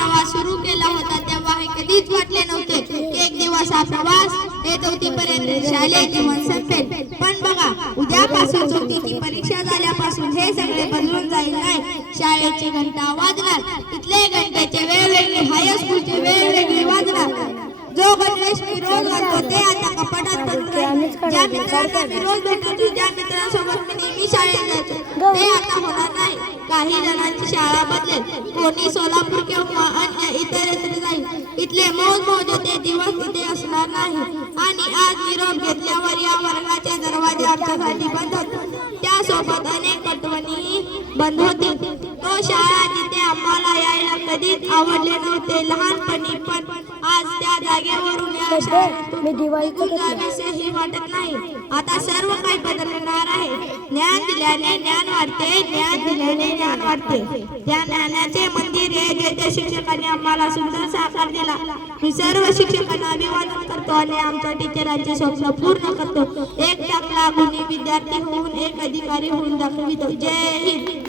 प्रवास सुरू केला होता तेव्हा हे कधीच वाटले नव्हते की एक दिवस हा प्रवास हे चौथीपर्यंत शालेय जीवन संपेल. पण बघा उद्यापासून चौथीची परीक्षा झाल्यापासून हे सगळे बदलून जाईल नाही. शाळेचे घंटा वाजणार तिथले घंटेचे वेगवेगळे हायस्कूलचे वेगवेगळे वाजणार. जो गणवेश मी रोज घालतो ते आता कपाटात पडून ज्या मित्रांना मी रोज भेटायचो काही जणांची शाळा बदलेल. कोणी सोलापूर किंवा अन्य इतरत्र जाईल. इथले मौज मौजेचे दिवस इथे असणार नाही. आणि आज निरोप घेतल्यावर या वर्गाचे दरवाजे आमच्यासाठी बंद होतील. त्यासोबत अनेक आठवणी बंद होतील. तो शाळा जिथे आम्हाला यायला कधीच आवडले नव्हते लहानपणी पण आज त्या जागेवरून या शाळेतून निघून जावेसेही वाटत नाही. आता सर्व काही बदलणार आहे. ज्ञान दिल्याने ज्ञान वाढते ज्ञान दिल्याने ज्ञान वाटते त्या ज्ञानाचे मंदिर हे जेथे शिक्षकांनी आम्हाला सुंदर साकार दिला. मी सर्व शिक्षकांना अभिवादन करतो आणि आमच्या टीचरांचे स्वप्न पूर्ण करतो. एक चांगला गुणी विद्यार्थी होऊन एक अधिकारी होऊन दाखवितो. जय हिंद.